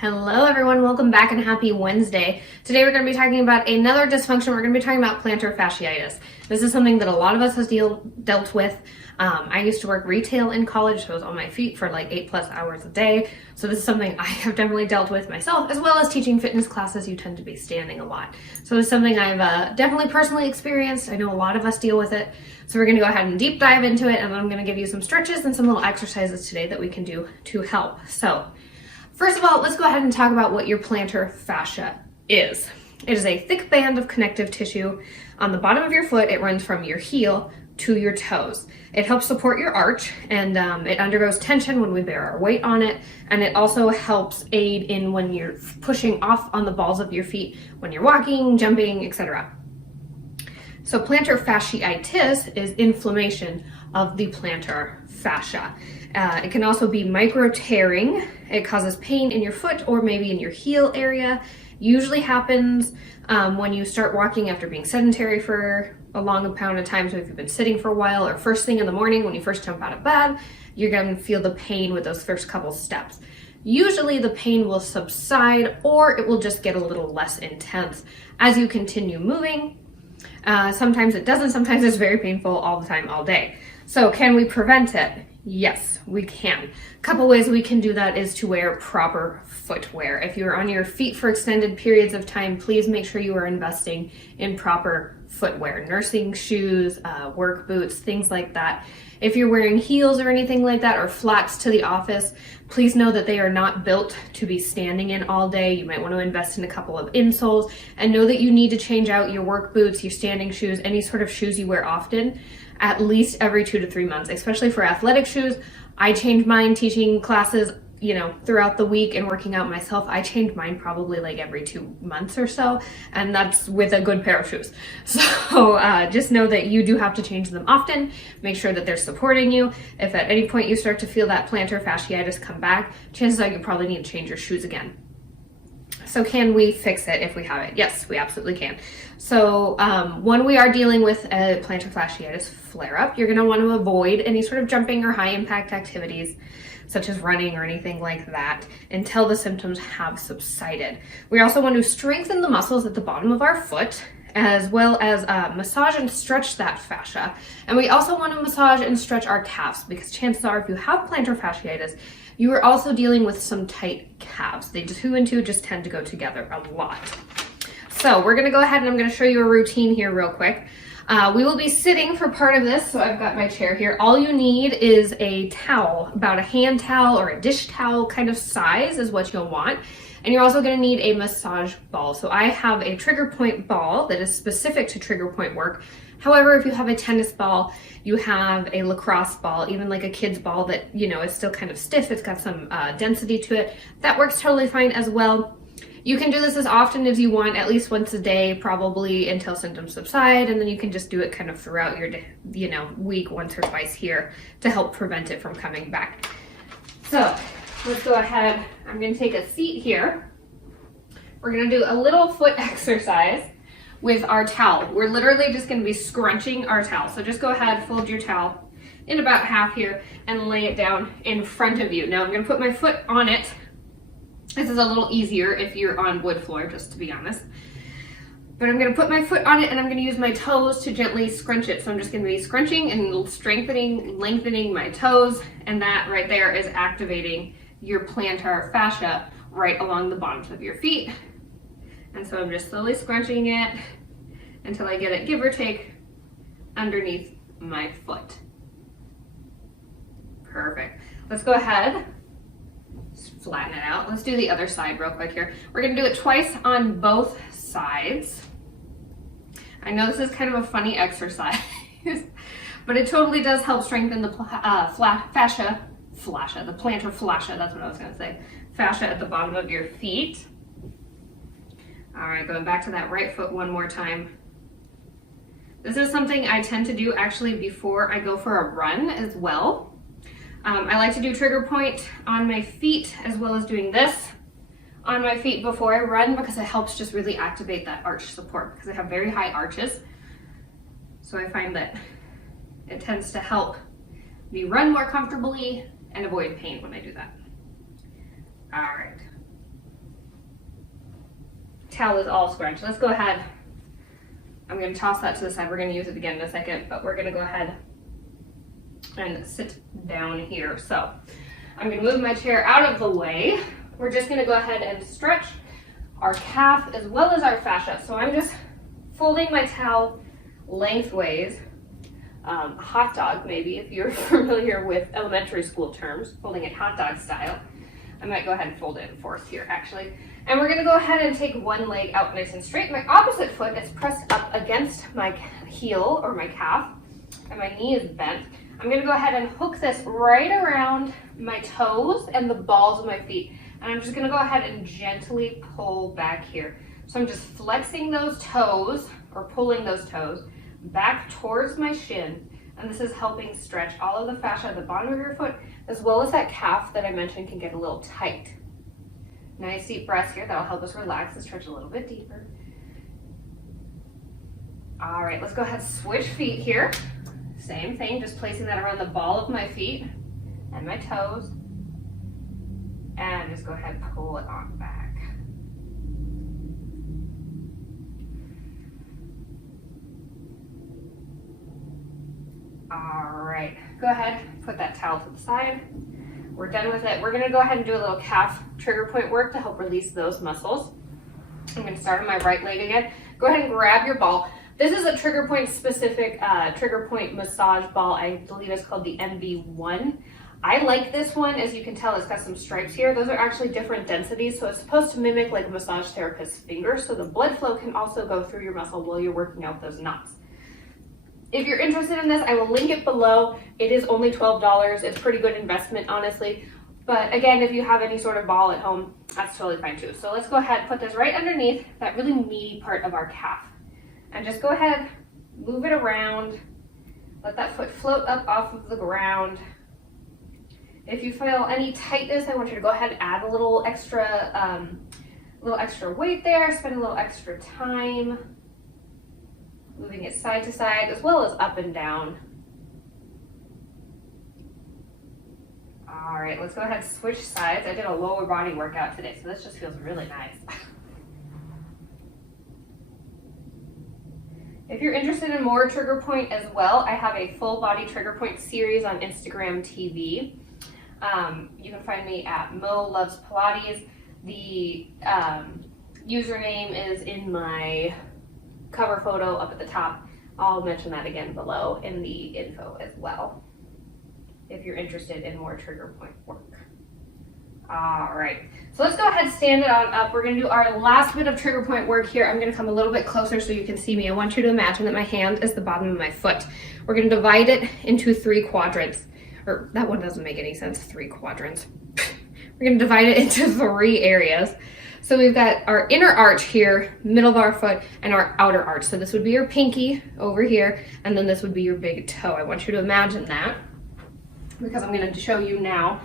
Hello everyone, welcome back and happy Wednesday. Today we're going to be talking about another dysfunction. We're going to be talking about plantar fasciitis. This is something that a lot of us has dealt with. I used to work retail in college, so I was on my feet for like 8+ hours a day. So this is something I have definitely dealt with myself, as well as teaching fitness classes. You tend to be standing a lot. So it's something I've definitely personally experienced. I know a lot of us deal with it. So we're going to go ahead and deep dive into it, and I'm going to give you some stretches and some little exercises today that we can do to help. So first of all, let's go ahead and talk about what your plantar fascia is. It is a thick band of connective tissue on the bottom of your foot. It runs from your heel to your toes. It helps support your arch, and it undergoes tension when we bear our weight on it, and it also helps aid in when you're pushing off on the balls of your feet when you're walking, jumping, etc. So plantar fasciitis is inflammation of the plantar fascia. It can also be micro tearing. It causes pain in your foot or maybe in your heel area. Usually happens when you start walking after being sedentary for a long amount of time. So if you've been sitting for a while, or first thing in the morning when you first jump out of bed, you're going to feel the pain with those first couple steps. Usually the pain will subside, or it will just get a little less intense as you continue moving. Sometimes it doesn't. Sometimes it's very painful all the time, all day. So can we prevent it? Yes, we can. A couple ways we can do that is to wear proper footwear. If you're on your feet for extended periods of time, please make sure you are investing in proper footwear, nursing shoes, work boots, things like that. If you're wearing heels or anything like that, or flats to the office, please know that they are not built to be standing in all day. You might want to invest in a couple of insoles, and know that you need to change out your work boots, your standing shoes, any sort of shoes you wear often, at least every 2 to 3 months, especially for athletic shoes. I change mine teaching classes, throughout the week and working out myself. I change mine probably like every 2 months or so, and that's with a good pair of shoes. So just know that you do have to change them often. Make sure that they're supporting you. If at any point you start to feel that plantar fasciitis come back, chances are you probably need to change your shoes again. So can we fix it if we have it? Yes, we absolutely can. So when we are dealing with a plantar fasciitis flare-up, you're going to want to avoid any sort of jumping or high impact activities, such as running or anything like that, until the symptoms have subsided. We also want to strengthen the muscles at the bottom of our foot, as well as massage and stretch that fascia. And we also want to massage and stretch our calves, because chances are if you have plantar fasciitis, you are also dealing with some tight calves. They 2 and 2 just tend to go together a lot. So we're gonna go ahead and I'm gonna show you a routine here real quick. We will be sitting for part of this, so I've got my chair here. All you need is a towel, about a hand towel or a dish towel kind of size is what you'll want. And you're also gonna need a massage ball. So I have a Triggerpoint ball that is specific to Triggerpoint work. However, if you have a tennis ball, you have a lacrosse ball, even like a kid's ball that, is still kind of stiff, it's got some density to it, that works totally fine as well. You can do this as often as you want, at least once a day, probably until symptoms subside, and then you can just do it kind of throughout your week, once or twice here, to help prevent it from coming back. So let's go ahead. I'm going to take a seat here. We're going to do a little foot exercise with our towel. We're literally just going to be scrunching our towel. So just go ahead, fold your towel in about half here and lay it down in front of you. Now I'm going to put my foot on it. This is a little easier if you're on wood floor, just to be honest. But I'm going to put my foot on it, and I'm going to use my toes to gently scrunch it. So I'm just going to be scrunching and strengthening, lengthening my toes, and that right there is activating your plantar fascia right along the bottoms of your feet. And so I'm just slowly scrunching it until I get it, give or take, underneath my foot. Perfect. Let's go ahead, flatten it out. Let's do the other side real quick here. We're going to do it twice on both sides. I know this is kind of a funny exercise, but it totally does help strengthen the plantar fascia, that's what I was going to say, fascia at the bottom of your feet. All right, going back to that right foot one more time. This is something I tend to do actually before I go for a run as well. I like to do trigger point on my feet, as well as doing this on my feet before I run, because it helps just really activate that arch support, because I have very high arches. So I find that it tends to help me run more comfortably and avoid pain when I do that. All right. towel is all scrunched. Let's go ahead. I'm going to toss that to the side. We're going to use it again in a second, but we're going to go ahead and sit down here. So I'm going to move my chair out of the way. We're just going to go ahead and stretch our calf as well as our fascia. So I'm just folding my towel lengthways, hot dog maybe, if you're familiar with elementary school terms, folding it hot dog style. I might go ahead and fold it in fourth here actually. And we're going to go ahead and take one leg out nice and straight. My opposite foot is pressed up against my heel or my calf, and my knee is bent. I'm going to go ahead and hook this right around my toes and the balls of my feet. And I'm just going to go ahead and gently pull back here. So I'm just flexing those toes or pulling those toes back towards my shin. And this is helping stretch all of the fascia at the bottom of your foot, as well as that calf that I mentioned can get a little tight. Nice deep breaths here. That'll help us relax and stretch a little bit deeper. All right, let's go ahead and switch feet here. Same thing, just placing that around the ball of my feet and my toes. And just go ahead and pull it on back. All right, go ahead, put that towel to the side. We're done with it. We're gonna go ahead and do a little calf trigger point work to help release those muscles. I'm gonna start on my right leg again. Go ahead and grab your ball. This is a trigger point specific trigger point massage ball. I believe it's called the MB1. I like this one. As you can tell, it's got some stripes here. Those are actually different densities, so it's supposed to mimic like a massage therapist's finger, so the blood flow can also go through your muscle while you're working out those knots. If you're interested in this, I will link it below. It is only $12. It's a pretty good investment, honestly. But again, if you have any sort of ball at home, that's totally fine too. So let's go ahead and put this right underneath that really meaty part of our calf. And just go ahead, move it around. Let that foot float up off of the ground. If you feel any tightness, I want you to go ahead and add a little extra weight there, spend a little extra time moving it side to side as well as up and down. All right, let's go ahead and switch sides. I did a lower body workout today, so this just feels really nice. If you're interested in more trigger point as well, I have a full body trigger point series on Instagram TV. You can find me at Mo Loves Pilates. The username is in my cover photo up at the top. I'll mention that again below in the info as well, if you're interested in more trigger point work. All right, so let's go ahead and stand it on up. We're gonna do our last bit of trigger point work here. I'm gonna come a little bit closer so you can see me. I want you to imagine that my hand is the bottom of my foot. We're gonna divide it into 3 quadrants. Or that one doesn't make any sense, 3 quadrants. We're gonna divide it into 3 areas. So we've got our inner arch here, middle of our foot, and our outer arch. So this would be your pinky over here, and then this would be your big toe. I want you to imagine that, because I'm gonna show you now.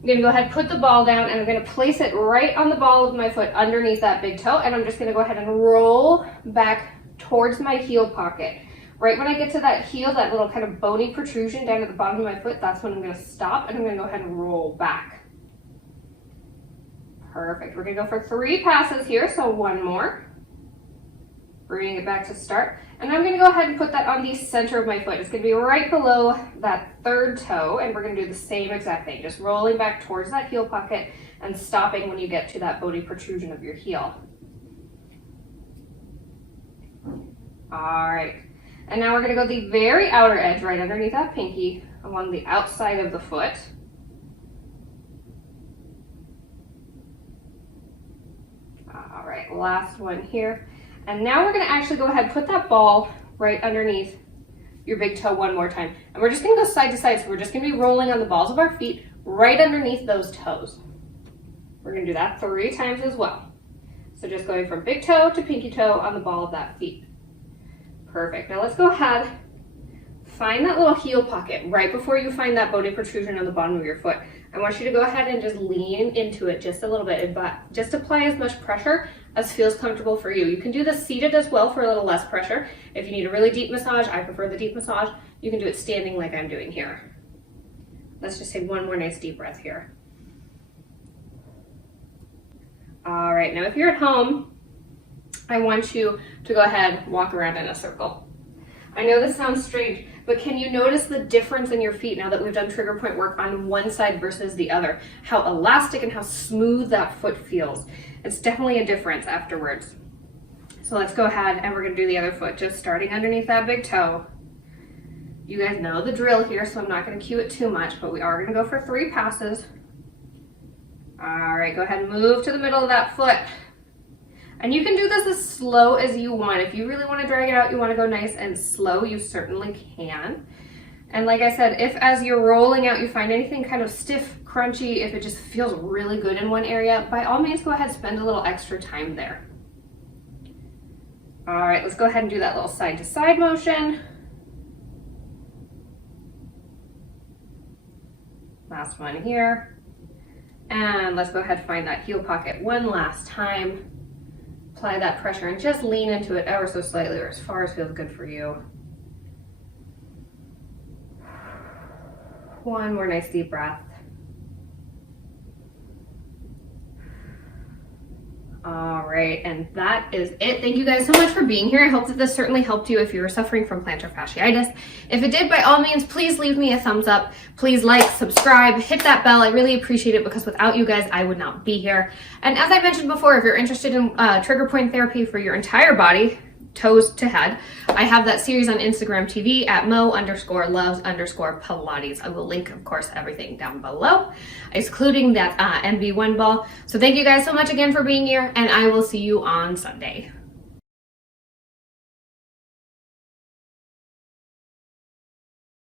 I'm gonna go ahead and put the ball down, and I'm gonna place it right on the ball of my foot underneath that big toe, and I'm just gonna go ahead and roll back towards my heel pocket. Right when I get to that heel, that little kind of bony protrusion down at the bottom of my foot, that's when I'm gonna stop, and I'm gonna go ahead and roll back. Perfect. We're gonna go for 3 passes here, so 1 more. Bring it back to start. And I'm gonna go ahead and put that on the center of my foot. It's gonna be right below that 3rd toe, and we're gonna do the same exact thing, just rolling back towards that heel pocket and stopping when you get to that bony protrusion of your heel. All right. And now we're gonna go the very outer edge, right underneath that pinky, along the outside of the foot. All right, last one here. And now we're gonna actually go ahead and put that ball right underneath your big toe 1 more time. And we're just gonna go side to side, so we're just gonna be rolling on the balls of our feet right underneath those toes. We're gonna do that 3 times as well. So just going from big toe to pinky toe on the ball of that feet. Perfect. Now let's go ahead, find that little heel pocket right before you find that bony protrusion on the bottom of your foot. I want you to go ahead and just lean into it just a little bit, but just apply as much pressure as feels comfortable for you. You can do this seated as well for a little less pressure. If you need a really deep massage, I prefer the deep massage. You can do it standing like I'm doing here. Let's just take 1 more nice deep breath here. All right, now if you're at home, I want you to go ahead and walk around in a circle. I know this sounds strange, but can you notice the difference in your feet now that we've done trigger point work on one side versus the other? How elastic and how smooth that foot feels. It's definitely a difference afterwards. So let's go ahead and we're gonna do the other foot, just starting underneath that big toe. You guys know the drill here, so I'm not gonna cue it too much, but we are gonna go for 3 passes. All right, go ahead and move to the middle of that foot. And you can do this as slow as you want. If you really want to drag it out, you want to go nice and slow, you certainly can. And like I said, if as you're rolling out you find anything kind of stiff, crunchy, if it just feels really good in one area, by all means go ahead and spend a little extra time there. All right, let's go ahead and do that little side to side motion. Last one here. And let's go ahead and find that heel pocket one last time. Apply that pressure and just lean into it ever so slightly or as far as feels good for you. One more nice deep breath. All right, and that is it. Thank you guys so much for being here. I hope that this certainly helped you if you were suffering from plantar fasciitis. If it did, by all means, please leave me a thumbs up. Please like, subscribe, hit that bell. I really appreciate it because without you guys, I would not be here. And as I mentioned before, if you're interested in trigger point therapy for your entire body, toes to head, I have that series on Instagram TV at mo_loves_Pilates. I will link, of course, everything down below, including that MB1 ball. So thank you guys so much again for being here, and I will see you on Sunday.